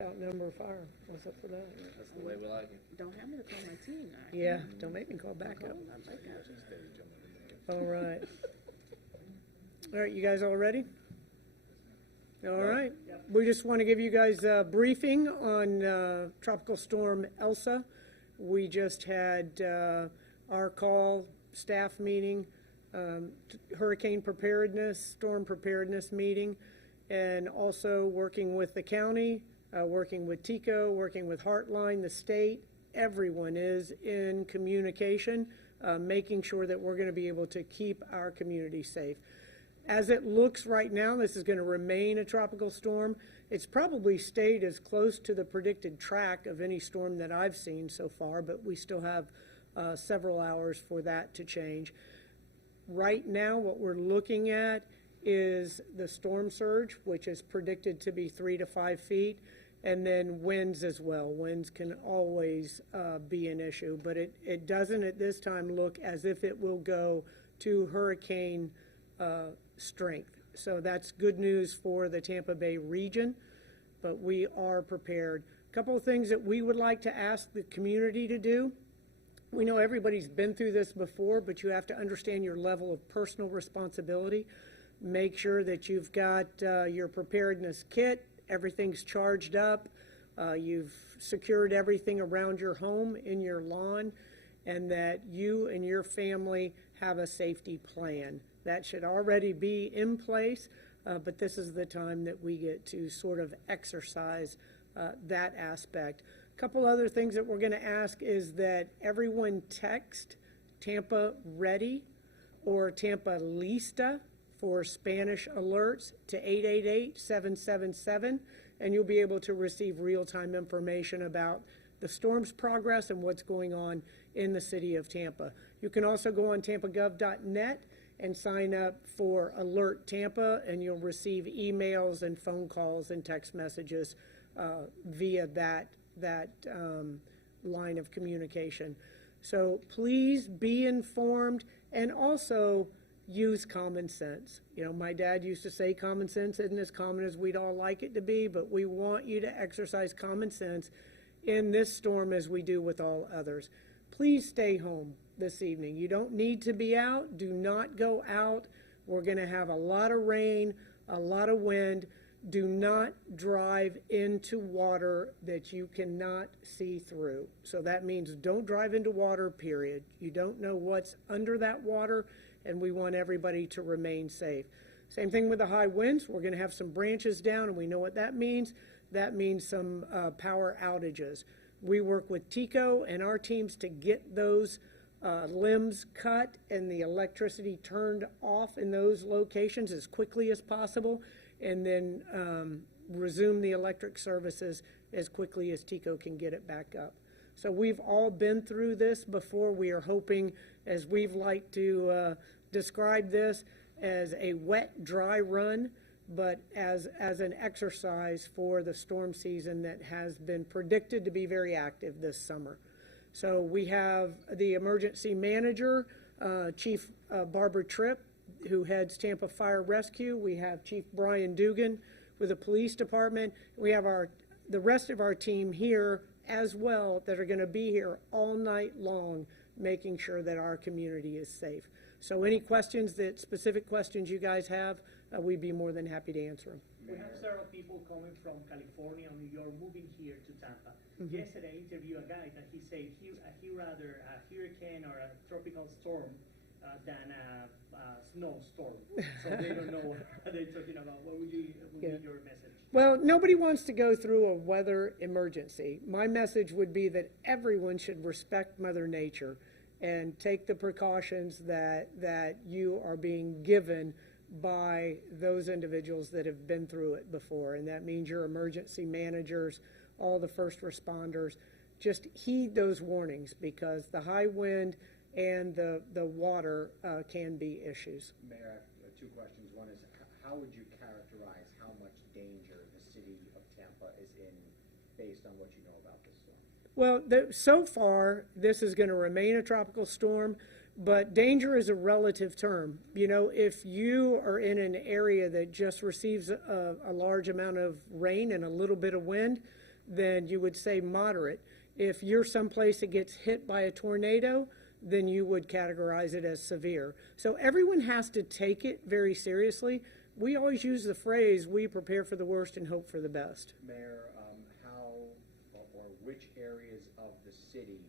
Outnumber fire. What's up for that? That's the way we like it. Don't have me to call my team. Yeah, don't make me call back up. All right. All right, you guys all ready? All right. We just want to give you guys a briefing on Tropical Storm Elsa. We just had our call staff meeting, hurricane preparedness, storm preparedness meeting, and also working with the county, working with TICO, working with Heartline, the state. Everyone is in communication, making sure that we're going to be able to keep our community safe. As it looks right now, this is going to remain a tropical storm. It's probably stayed as close to the predicted track of any storm that I've seen so far, but we still have several hours for that to change. Right now, what we're looking at is the storm surge, which is predicted to be 3 to 5 feet, and then winds as well. Winds can always be an issue, but it doesn't at this time look as if it will go to hurricane strength. So that's good news for the Tampa Bay region, but we are prepared. A couple of things that we would like to ask the community to do. We know everybody's been through this before, but you have to understand your level of personal responsibility. Make sure that you've got your preparedness kit, everything's charged up, you've secured everything around your home, in your lawn, and that you and your family have a safety plan. That should already be in place, but this is the time that we get to sort of exercise that aspect. A couple other things that we're going to ask is that everyone text Tampa Ready or Tampa Lista for Spanish alerts to 888-777, and you'll be able to receive real-time information about the storm's progress and what's going on in the city of Tampa. You can also go on tampagov.net and sign up for Alert Tampa, and you'll receive emails and phone calls and text messages via that line of communication. So please be informed, and also use common sense. You know, my dad used to say common sense isn't as common as we'd all like it to be, but we want you to exercise common sense in this storm as we do with all others. Please stay home this evening. You don't need to be out. Do not go out. We're going to have a lot of rain, a lot of wind. Do not drive into water that you cannot see through. So that means don't drive into water, period. You don't know what's under that water, and we want everybody to remain safe. Same thing with the high winds. We're going to have some branches down, and we know what that means. That means some power outages. We work with TICO and our teams to get those limbs cut and the electricity turned off in those locations as quickly as possible, and then resume the electric services as quickly as TICO can get it back up. So we've all been through this before. We are hoping, as we've liked to describe this, as a wet, dry run, but as an exercise for the storm season that has been predicted to be very active this summer. So we have the emergency manager, Chief Barbara Tripp, who heads Tampa Fire Rescue. We have Chief Brian Dugan with the police department. We have the rest of our team here as well that are going to be here all night long, making sure that our community is safe. So any questions, specific questions you guys have, we'd be more than happy to answer them. We have several people coming from California and New York moving here to Tampa. Mm-hmm. Yesterday, I interviewed a guy that he said he rather a hurricane or a tropical storm than a snowstorm. So they don't know what they're talking about. What would be your message? Well, nobody wants to go through a weather emergency. My message would be that everyone should respect Mother Nature and take the precautions that you are being given by those individuals that have been through it before. And that means your emergency managers, all the first responders. Just heed those warnings, because the high wind and the water can be issues. Mayor, I have two questions. One is, how would you characterize how much danger the city of Tampa is in based on what you know about this storm? Well, so far, this is going to remain a tropical storm, but danger is a relative term. You know, if you are in an area that just receives a large amount of rain and a little bit of wind, then you would say moderate. If you're someplace that gets hit by a tornado, then you would categorize it as severe. So everyone has to take it very seriously. We always use the phrase, we prepare for the worst and hope for the best. Mayor, how or which areas of the city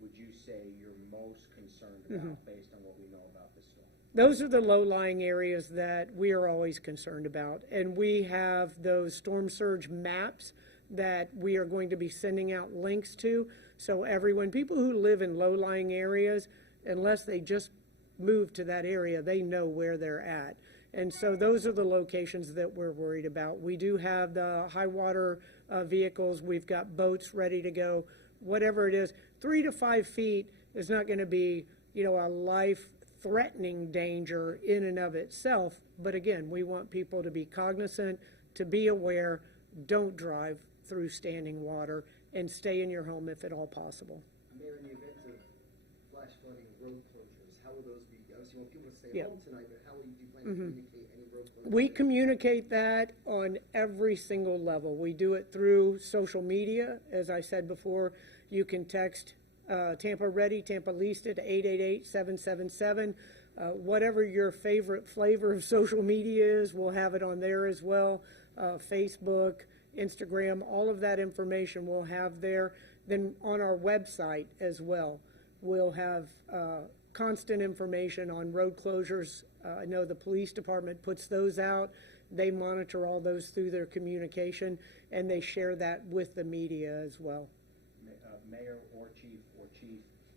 would you say you're most concerned about based on what we know about this storm? Those are the low-lying areas that we are always concerned about. And we have those storm surge maps that we are going to be sending out links to. So people who live in low-lying areas, unless they just move to that area, they know where they're at. And so those are the locations that we're worried about. We do have the high water vehicles. We've got boats ready to go. Whatever it is, 3 to 5 feet is not going to be, a life-threatening danger in and of itself. But again, we want people to be cognizant, to be aware, don't drive through standing water, and stay in your home if at all possible. Mayor, in the event of flash flooding, road closures, how will those be? Obviously, you want people to stay Yeah. home tonight, but how will you plan to communicate any road closures? We communicate that on every single level. We do it through social media. As I said before, you can text Tampa Ready, Tampa Leased at 888-777. Whatever your favorite flavor of social media is, we'll have it on there as well. Facebook, Instagram, all of that information we'll have there. Then on our website as well, we'll have constant information on road closures. I know the police department puts those out. They monitor all those through their communication, and they share that with the media as well. Mayor or chief,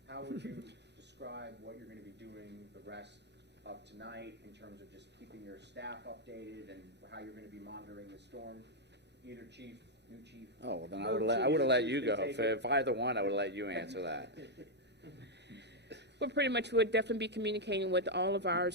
how would you describe what you're going to be doing the rest of tonight in terms of just keeping your staff updated and how you're going to be monitoring the storm? Either chief, new chief. Oh, well, then I would have let you go. If either one, I would let you answer that. Well, pretty much we'll definitely be communicating with all of our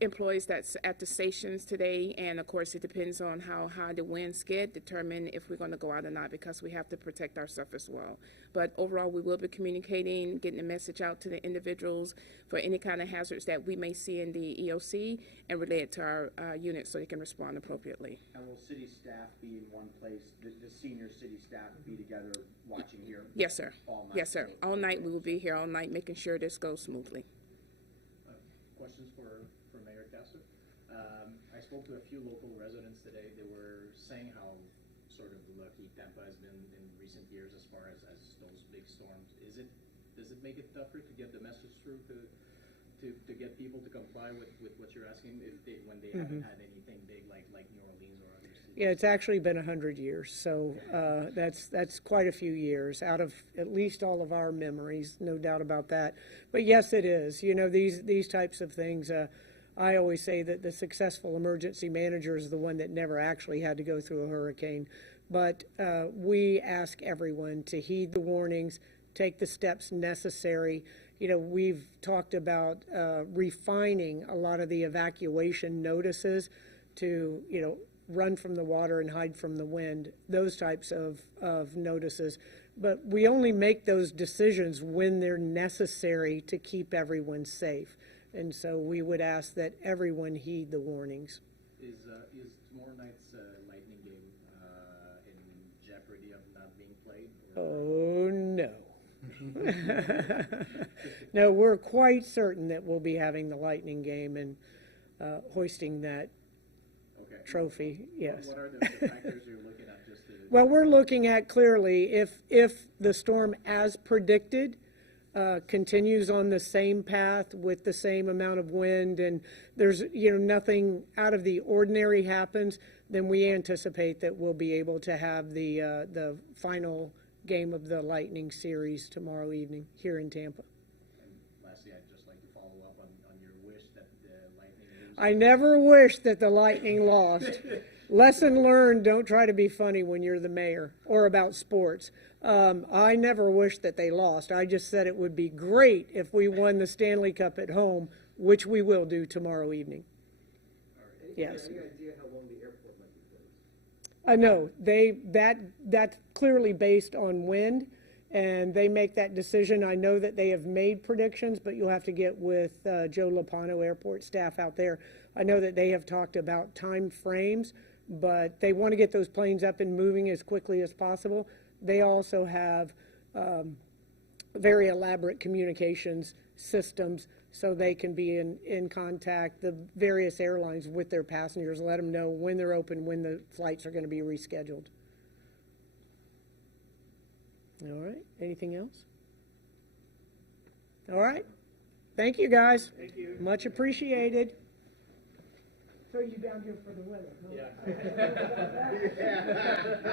employees that's at the stations today, and of course it depends on how high the winds get, determine if we're going to go out or not, because we have to protect ourselves as well. But overall, we will be communicating, getting the message out to the individuals for any kind of hazards that we may see in the EOC and relay it to our units so they can respond appropriately. And will city staff be in one place, the senior city staff be together watching here? Yes, sir. All night? Yes, sir. All night, we will be here all night making sure this goes smoothly. Questions for Mayor Castor? I spoke to a few local residents today. They were saying how sort of lucky Tampa has been in recent years as far as those big storms. Does it make it tougher to get the message through to get people to comply with what you're asking when they haven't had anything big like New Orleans or other cities? Yeah, it's actually been 100 years, so that's quite a few years out of at least all of our memories, no doubt about that. But yes, it is. These types of things. I always say that the successful emergency manager is the one that never actually had to go through a hurricane. But we ask everyone to heed the warnings, take the steps necessary. We've talked about refining a lot of the evacuation notices to, run from the water and hide from the wind, those types of notices. But we only make those decisions when they're necessary to keep everyone safe. And so we would ask that everyone heed the warnings. Is tomorrow night's Lightning game in jeopardy of not being played? Oh, no. No, we're quite certain that we'll be having the Lightning game and hoisting that trophy, yes. What are the factors you're looking at just to... Well, we're looking at clearly if the storm as predicted continues on the same path with the same amount of wind and there's nothing out of the ordinary happens, then we anticipate that we'll be able to have the final game of the Lightning series tomorrow evening here in Tampa. And lastly, I'd just like to follow up on your wish that the Lightning lose. I never wish that the Lightning lost. Lesson learned, don't try to be funny when you're the mayor or about sports. I never wished that they lost. I just said it would be great if we won the Stanley Cup at home, which we will do tomorrow evening. Yes. Any idea how long the airport might be closed? No, that's clearly based on wind, and they make that decision. I know that they have made predictions, but you'll have to get with Joe Lopano, airport staff out there. I know that they have talked about time frames but they want to get those planes up and moving as quickly as possible. They also have very elaborate communications systems so they can be in contact, the various airlines, with their passengers, let them know when they're open, when the flights are going to be rescheduled. All right, anything else? All right, thank you, guys. Thank you. Much appreciated. So you down here for the weather? Huh? Yeah.